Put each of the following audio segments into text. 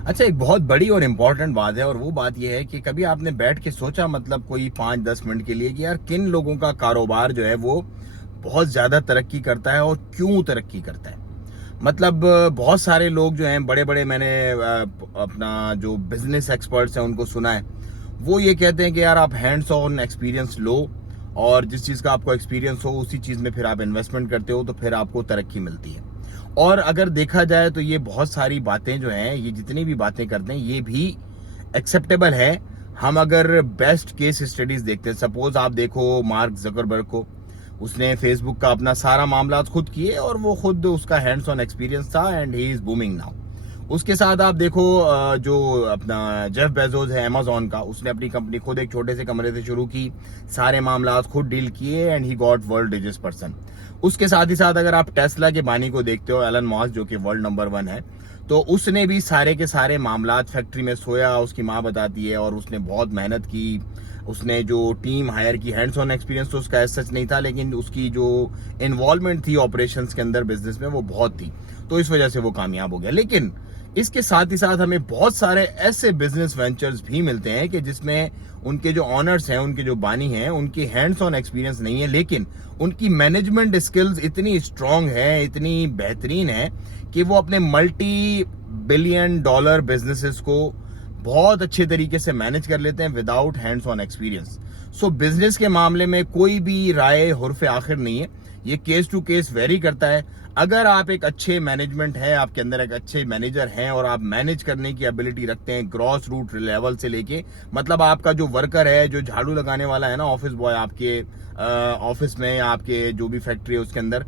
अच्छा, एक बहुत बड़ी और इम्पोर्टेंट बात है, और वो बात यह है कि कभी आपने बैठ के सोचा, मतलब कोई 5-10 मिनट के लिए, कि यार किन लोगों का कारोबार जो है वो बहुत ज़्यादा तरक्की करता है और क्यों तरक्की करता है। मतलब बहुत सारे लोग जो हैं बड़े बड़े, मैंने अपना जो बिजनेस एक्सपर्ट्स हैं उनको सुना है, वो ये कहते हैं कि यार आप हैंड्स ऑन एक्सपीरियंस लो, और जिस चीज़ का आपको एक्सपीरियंस हो उसी चीज़ में फिर आप इन्वेस्टमेंट करते हो, तो फिर आपको तरक्की मिलती है। और अगर देखा जाए तो ये बहुत सारी बातें जो हैं, ये जितनी भी बातें करते हैं, ये भी एक्सेप्टेबल है। हम अगर बेस्ट केस स्टडीज देखते हैं, सपोज आप देखो मार्क जकरबर्ग को, उसने फेसबुक का अपना सारा मामला खुद किए, और वो खुद, उसका हैंड्स ऑन एक्सपीरियंस था, and he is booming now. उसके साथ आप देखो जो अपना जेफ बेजोस है अमेजोन का, उसने अपनी कंपनी खुद एक छोटे से कमरे से शुरू की, सारे मामला खुद डील किए, and he got world richest person. उसके साथ ही साथ अगर आप टेस्ला के बानी को देखते हो, एलन मॉस, जो कि वर्ल्ड नंबर 1 है, तो उसने भी सारे के सारे मामला फैक्ट्री में सोया, उसकी माँ बताती है, और उसने बहुत मेहनत की। उसने जो टीम हायर की, हैंड्स ऑन एक्सपीरियंस तो उसका ऐसा सच नहीं था, लेकिन उसकी जो इन्वॉल्वमेंट थी ऑपरेशंस के अंदर, बिजनेस में, वो बहुत थी, तो इस वजह से वो कामयाब हो गया। लेकिन इसके साथ ही साथ हमें बहुत सारे ऐसे बिजनेस वेंचर्स भी मिलते हैं कि जिसमें उनके जो ऑनर्स हैं, उनके जो बानी हैं, उनकी हैंड्स ऑन एक्सपीरियंस नहीं है, लेकिन उनकी मैनेजमेंट स्किल्स इतनी स्ट्रांग है, इतनी बेहतरीन है, कि वो अपने मल्टी बिलियन डॉलर बिजनेसेस को बहुत अच्छे तरीके से मैनेज कर लेते हैं without hands on experience. So business के मामले में कोई भी राय हुर्फ आखिर नहीं है, ये केस टू केस वेरी करता है। अगर आप एक अच्छे मैनेजमेंट है, आपके अंदर एक अच्छे मैनेजर हैं, और आप मैनेज करने की एबिलिटी रखते हैं ग्रॉस रूट लेवल से लेके, मतलब आपका जो वर्कर है, जो झाड़ू लगाने वाला है ना, ऑफिस बॉय आपके ऑफिस में, आपके जो भी फैक्ट्री है उसके अंदर,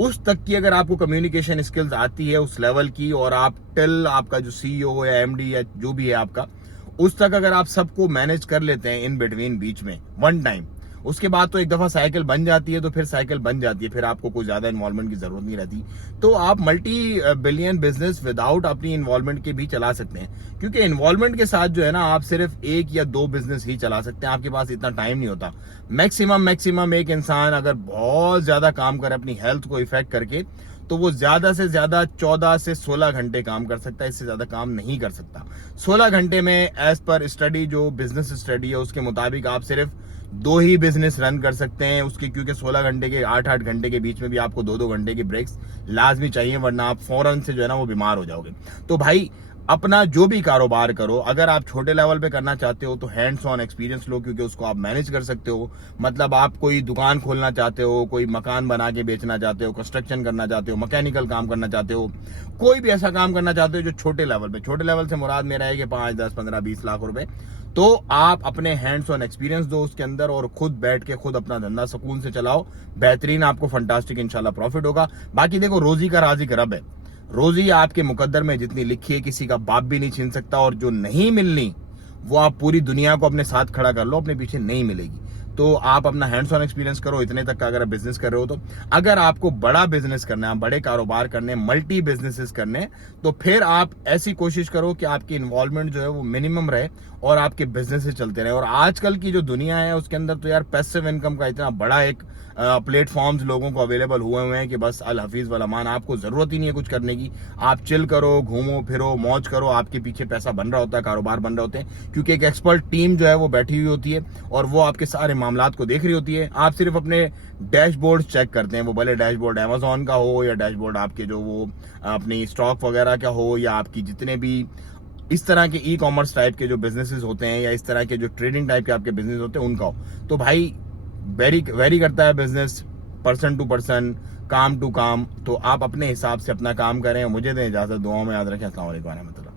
उस तक की अगर आपको कम्युनिकेशन स्किल्स आती है उस लेवल की, और आप टिल आपका जो सीईओ या एमडी या जो भी है आपका, उस तक अगर आप सबको मैनेज कर लेते हैं इन बिटवीन, बीच में, वन टाइम, उसके बाद तो एक दफा साइकिल बन जाती है, तो फिर साइकिल बन जाती है, फिर आपको कोई ज्यादा इन्वॉल्वमेंट की जरूरत नहीं रहती। तो आप मल्टी बिलियन बिजनेस विदाउट अपनी इन्वॉल्वमेंट के भी चला सकते हैं, क्योंकि इन्वॉल्वमेंट के साथ जो है ना, आप सिर्फ 1 या 2 बिजनेस ही चला सकते हैं, आपके पास इतना टाइम नहीं होता। मैक्सिमम एक इंसान अगर बहुत ज्यादा काम करे अपनी हेल्थ को इफेक्ट करके, तो वो ज्यादा से ज्यादा 14 से 16 घंटे काम कर सकता है, इससे ज्यादा काम नहीं कर सकता। 16 घंटे में एज पर स्टडी, जो बिजनेस स्टडी है उसके मुताबिक, आप सिर्फ 2 ही बिजनेस रन कर सकते हैं उसके, क्योंकि 16 घंटे के 8-8 घंटे के बीच में भी आपको 2-2 घंटे की ब्रेक्स लाजमी चाहिए, वरना आप फौरन से जो है ना वो बीमार हो जाओगे। तो भाई, अपना जो भी कारोबार करो, अगर आप छोटे लेवल पे करना चाहते हो तो हैंड्स ऑन एक्सपीरियंस लो, क्योंकि उसको आप मैनेज कर सकते हो। मतलब आप कोई दुकान खोलना चाहते हो, कोई मकान बना के बेचना चाहते हो, कंस्ट्रक्शन करना चाहते हो, मैकेनिकल काम करना चाहते हो, कोई भी ऐसा काम करना चाहते हो जो छोटे लेवल पे, छोटे लेवल से मुराद मेरा है कि 5, 10, 15, 20 लाख रुपए, तो आप अपने हैंड्स ऑन एक्सपीरियंस दो उसके अंदर, और खुद बैठ के खुद अपना धंधा सुकून से चलाओ, बेहतरीन, आपको फंटास्टिक इंशाल्लाह प्रॉफिट होगा। बाकी देखो, रोजी का राज़िक रब है, रोजी आपके मुकद्दर में जितनी लिखी है किसी का बाप भी नहीं छीन सकता, और जो नहीं मिलनी वो आप पूरी दुनिया को अपने साथ खड़ा कर लो, अपने पीछे नहीं मिलेगी। तो आप अपना हैंड्स ऑन एक्सपीरियंस करो इतने तक का, अगर आप बिजनेस कर रहे हो तो। अगर आपको बड़ा बिजनेस करना है, बड़े कारोबार करने, मल्टी बिजनेसेस करने, तो फिर आप ऐसी कोशिश करो कि आपकी इन्वॉल्वमेंट जो है वो मिनिमम रहे, और आपके बिजनेस चलते रहे। और आजकल की जो दुनिया है उसके अंदर तो यार पैसिव इनकम का इतना बड़ा एक प्लेटफॉर्म्स लोगों को अवेलेबल हुए हैं कि बस अल हफीज वाला मान, आपको जरूरत ही नहीं है कुछ करने की। आप चिल करो, घूमो फिरो, मौज करो, आपके पीछे पैसा बन रहा होता है, कारोबार बन रहे होते हैं, क्योंकि एक एक्सपर्ट टीम जो है वो बैठी हुई होती है, और वो आपके सारे मामलात को देख रही होती है। आप सिर्फ अपने डैशबोर्ड चेक करते हैं, वो भले डैशबोर्ड अमेजोन का हो, या डैशबोर्ड आपके जो वो अपनी स्टॉक वगैरह का हो, या आपकी जितने भी इस तरह के ई कॉमर्स टाइप के जो बिजनेसेस होते हैं, या इस तरह के जो ट्रेडिंग टाइप के आपके बिजनेस होते हैं, उनका हो। तो भाई, वेरी वेरी करता है बिजनेस, पर्सन टू पर्सन, काम टू काम। तो आप अपने हिसाब से अपना काम करें। मुझे दें इजाजत, दुआओं में याद रखें। अस्सलाम वालेकुम।